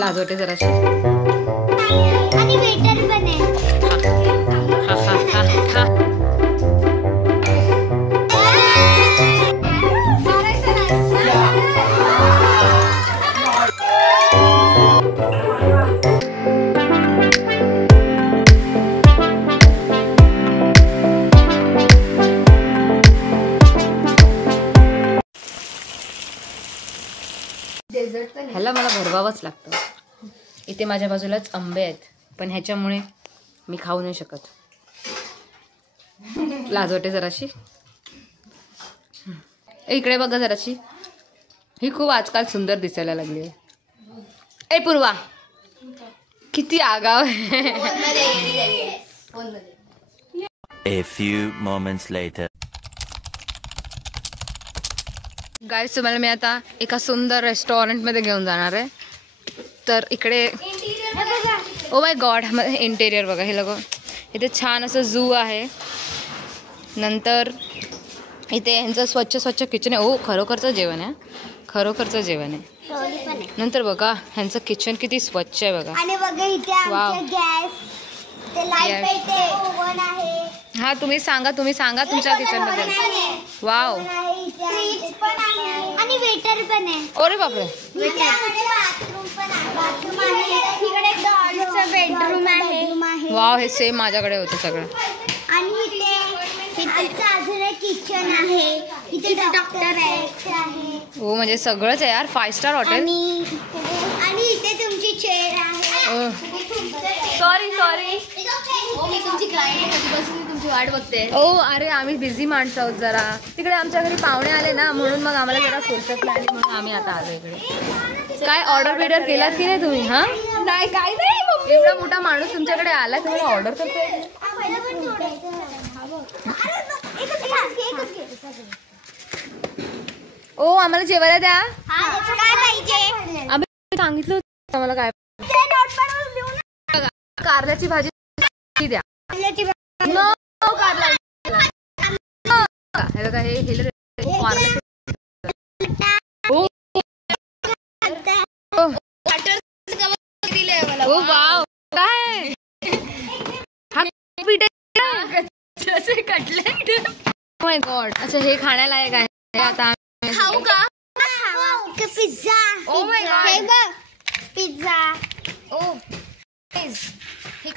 लाजवते जराशी. आणि वेटर पण आहे. ह्याला मला भरवावंच लागतं. इथे माझ्या बाजूलाच आंबे आहेत, पण ह्याच्यामुळे मी खाऊ नाही शकत. लाजवते जराशी. इकडे बघा जराशी. ही खूप आजकाल सुंदर दिसायला लागली आहे. ए पूर्वा, किती आगाव आहे. A few moments later. गाईस, तुम्हाला मी आता एका सुंदर रेस्टॉरंटमध्ये घेऊन जाणार आहे. तर इकडे ओ माय गॉड, इंटेरियर बघा. हे लोक इथे छान असं झू आहे. नंतर इथे यांचं स्वच्छ किचन आहे. ओ, खरोखरचं जेवण आहे, खरोखरचं जेवण आहे. नंतर बघा ह्यांचं किचन किती स्वच्छ आहे बघा. आणि बघा इथे आमचे गॅस, ते लाईट पेटे, ओव्हन आहे. हा, तुम्ही सांगा तुमच्या किचन बद्दल. वाव, फ्रीज पण आहे आणि वेटर पण आहे. अरे बापरे. बाथरूम पण आहे. बाथरूम आहे. तिकडे डॉलचं बेडरूम आहे. वाव, हे सेम माझ्याकडे होतं सगळं. आणि इथे अजून एक किचन आहे. इथे डॉक्टर आहे. हो, म्हणजे सगळंच आहे यार. 5 स्टार हॉटेल. आणि इथे तुमची चेअर आहे. सॉरी मी तुमची क्लायंट आहे, कधीपासून तुमची वाट बघते. ओ अरे, आम्ही बिझी माणसं आहोत जरा. तिकडे आमच्या घरी पाहुणे आले ना, म्हणून मग आम्हाला जरा फुरसत नाही, म्हणून आम्ही आता आलो इकडे. काय ऑर्डर केलात की नाही तुम्ही? हा, नाही, काय नाही. एवढा मोठा माणूस तुमच्याकडे आला, तुम्हाला ऑर्डर करतोय. ओ, आम्हाला जेवायला द्या. आम्ही सांगितलं होतं आम्हाला काय. कारल्याची भाजी द्या. नो, कारला. हे बघा, हे कारल्याची. ओ वाव, काय हा पीठ आहे कटलेट. Oh my God. अच्छा, हे खाण्यालायक आहे आता. खाऊ का? पिझ्झा. Oh my God. हे बघ, पिझ्झा. ओ,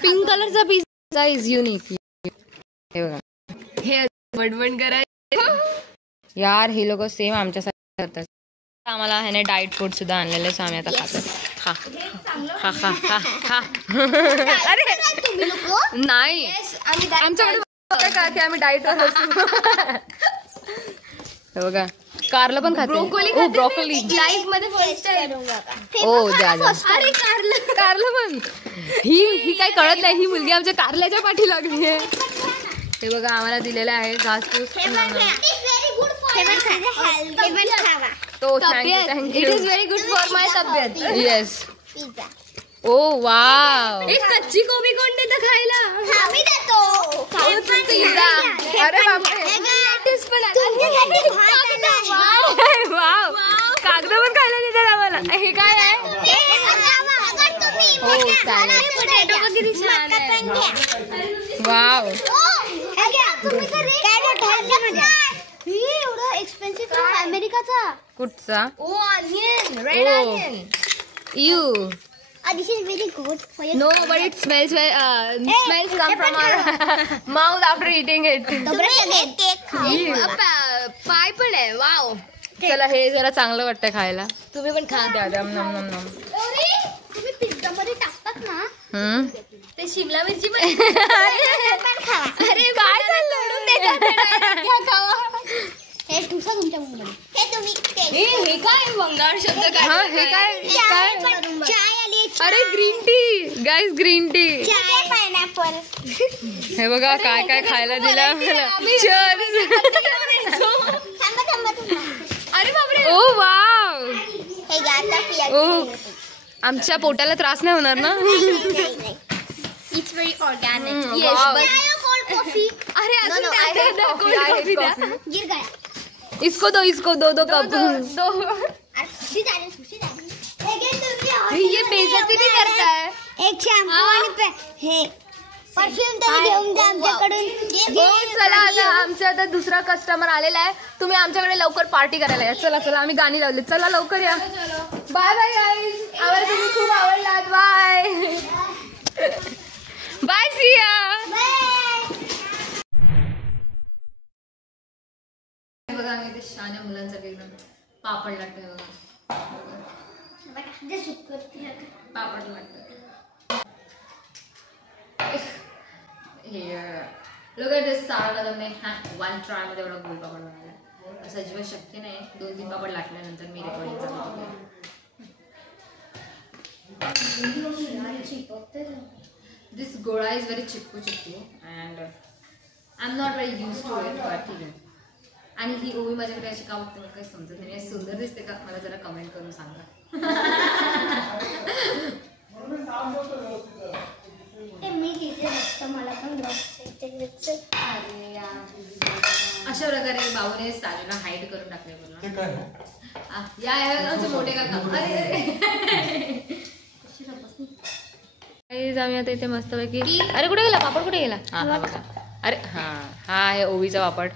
पिंक कलरचा पिझ्झा इज युनिक. हे बघा, हे वडवण करायचं यार. हे लोक सेम आमच्यासाठी करतात. आम्हाला ह्याने डाएट फूड सुद्धा आणलेलं आहे, आम्ही आता खातो. खा खा खा खा खा. अरे नाही, आमच्याकडे का की आम्ही डाएटवर असतो. हे बघा, कारलं पण खाते. ओ, ब्रोकोली लाईफ मध्ये फर्स्ट टाइम. ओ द्या. अरे कारलं पण. ही काही कळत नाही. ही मुलगी आमच्या कारल्याच्या पाठी लागली आहे. हे बघा, आम्हाला दिलेलं आहे घासपूस. तो thank you. It is very good for my तब्येत. येस. Oh wow. एक कच्ची कोबी कोण देतं खायला? आम्ही देतो. अरे बापरे. वाव, कागद पण खायला देतात आम्हाला. हे काय आहे? हो, चालेल. पोटॅटो किती छान आहे. वाव. एवढं एक्सपेन्सिव्ह अमेरिकाचा. कुठचा? Oh, onion, red onion. You. This is very good for your No, but it smells smells come from our mouth after eating it. पाय पण आहे. वाव. चला, हे जरा चांगलं वाटतं खायला. तुम्ही पण खा. तुम्ही पिझ्झा मध्ये टाकतात ना, ते शिमला मिरची पण खावा. अरे काय चाललं? हे ठुसा तुमच्या मुंबई. हे तुम्ही हे काय वंगाळ शब्द काय? हा, हे काय? चाय आली. अरे ग्रीन टी. गाईस, ग्रीन टी. चाय, पायनॅपल. हे बघा, काय काय खायला दिलं मला. अरे बापरे. ओ वाव. हे गाता पिया. ओ, आमच्या पोटाला त्रास नाही होणार ना? It's very organic. Wow. Cold coffee. अरे अजून कोल्ड कॉफी द्या. गिर गया. इसको दो कप. अरे सुशी डालें. ये बेइज्जती नहीं करता है. एक शॅम्पू आणि हे परफ्यूम तरी घेऊन द्या आमच्याकडून. चला आता आमचा आता दुसरा कस्टमर आलेला आहे. तुम्ही आमच्याकडे लवकर पार्टी करायला या. चला चला आम्ही गाणी लावली. चला लवकर या. Bye bye guys. आम्हाला तुम्ही खूप आवडलात. Bye bye Siya. बघा आम्ही इथे शान्या मुलांसाठी एकदम पापड लागतोय बघा. पापड लागतोय. लोक सारा मी वन ट्राय मध्ये एवढा गोल पापड बनवला. असं अजिबात शक्य नाही. 2-3 पापड लागल्यानंतर मी रेकॉर्डिंग चालू करते. दिस गोळा इज व्हेरी चिपकू and I am not very use to it. But ठीक आहे. आणि ही ओवी माझ्याकडे अशी का बघते मला काही समजत नाही. सुंदर दिसते का मला जरा कमेंट करून सांगा. अशा प्रकारे बाबूने साजूला हाईड करून टाकले पूर्ण. या आमचे मोठे काका. आम्ही आता इथे मस्तपैकी. अरे कुठे गेला पापड? कुठे गेला? हा हा बघा. अरे हा हा आहे ओवीचा पापड.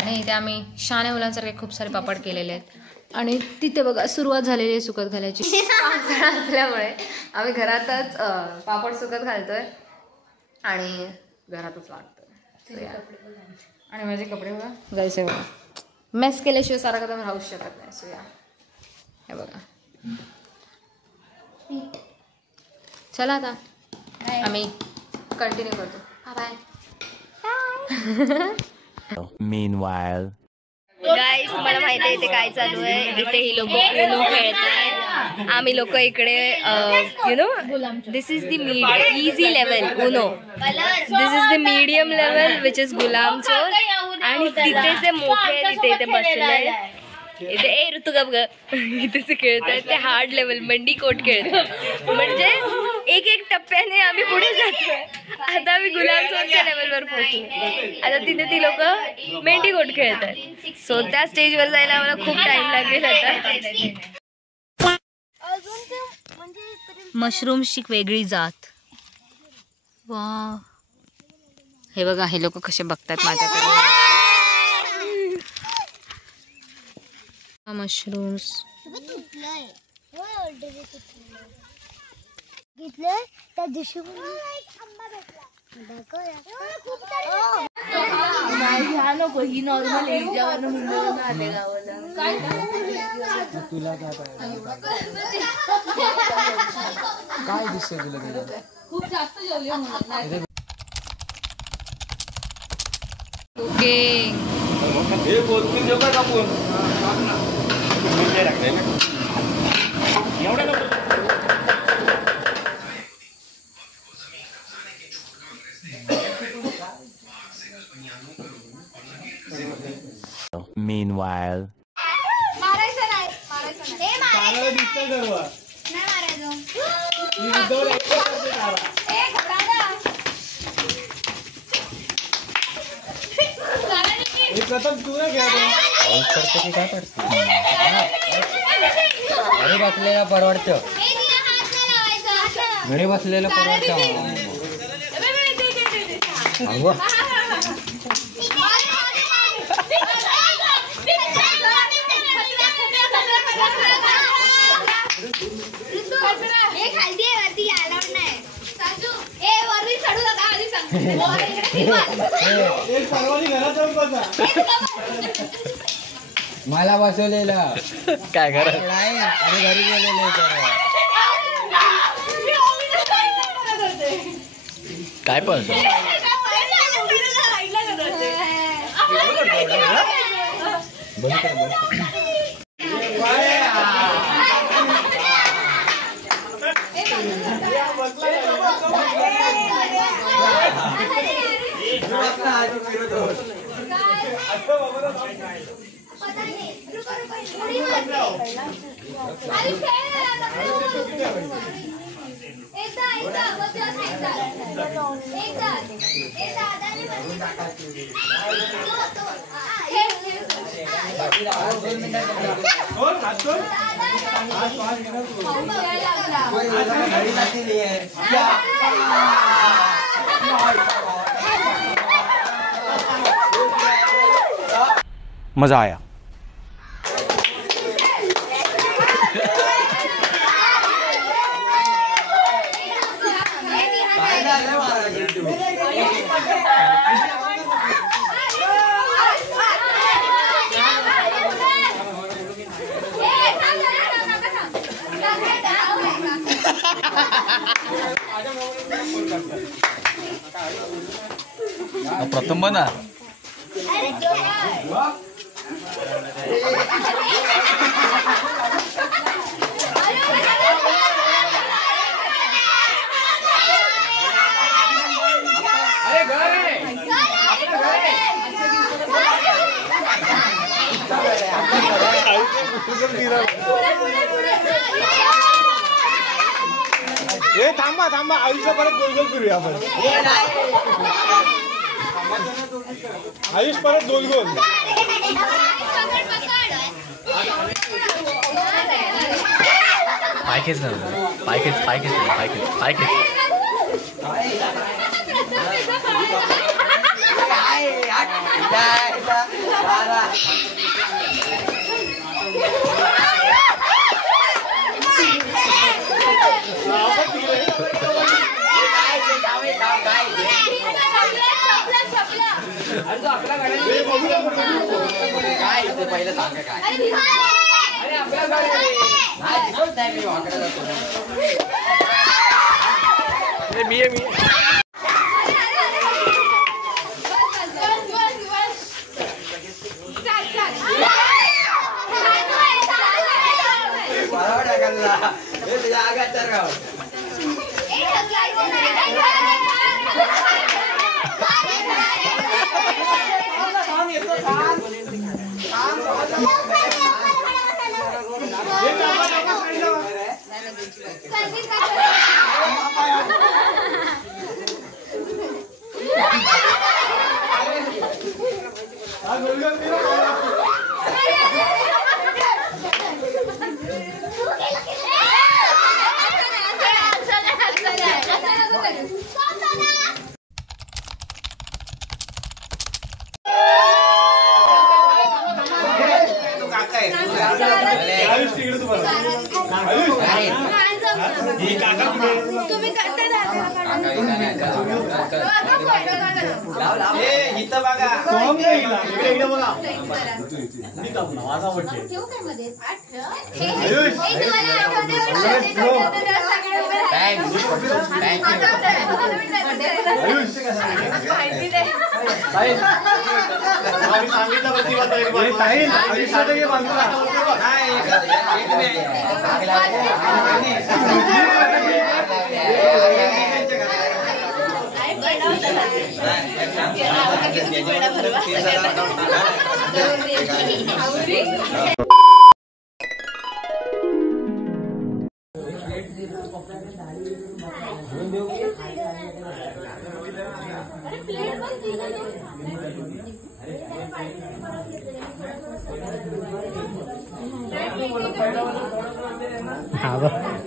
आणि इथे आम्ही शान्या मुलांसारखे खूप सारे पापड केलेले आहेत. आणि तिथे बघा सुरुवात झालेली आहे सुकत घालायची. पावसाळा असल्यामुळे आम्ही घरातच पापड सुकत घालतोय आणि घरातच वाटतोय. आणि माझे कपडे बघा जायचे बघा. मेस केल्याशिवाय सारा कदा राहू शकत नाही. सो या हे बघा. चला आता आम्ही कंटिन्यू करतो. बाय. Meanwhile. गाईस मला माहिती आहे इथे काय चालू आहे. इथे ही लोक उनो खेळत आहेत. आम्ही लोक इकडे you know this is the easy level Uno. This is the medium level which is गुलाम चोर. आणि तिथे जे मोठे आहेत इथे बसलेले आहेत. इथे ए ऋतू गप ग. इथे जे खेळत आहेत ते हार्ड लेवल मंडी कोट खेळतात. म्हणजे एक एक टप्प्याने आम्ही पुढे जातोय. आता आम्ही गुलाम चोरच्या लेवलवर पोहोचलो. आता तिथे ती लोक मेंढी कोट खेळतात. सो त्या स्टेजवर जायला आम्हाला खूप टाइम लागेल. आता मशरूमची वेगळी जात. वा हे बघा हे लोक कसे बघतात माझ्याकडे. मशरूम्स घेतलंय त्या दिवशी नको ही नॉर्मल आले गावाला. तुला काय दिसतंय तुला खूप जास्त जेवले म्हणून. Okay Meanwhile. मारायचं नाही. घरी बसलेला परवडतं. घरी बसलेलं परवडतं. मला बसवलेलं काय करा नाही. आणि घरी गेलेले काय पण मजा आया. प्रथम बना. हे थांबा थांबा, आयुष्य परत गोल गोल फिरूया आपण. आयुष परत गोल गोल. पायखेच ना, पायखेच पायखेच पायखेच पायखेच. पहिलं सांगा काय मी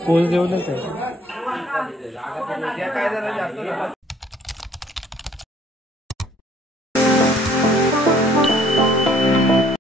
पोच देऊनच आहे.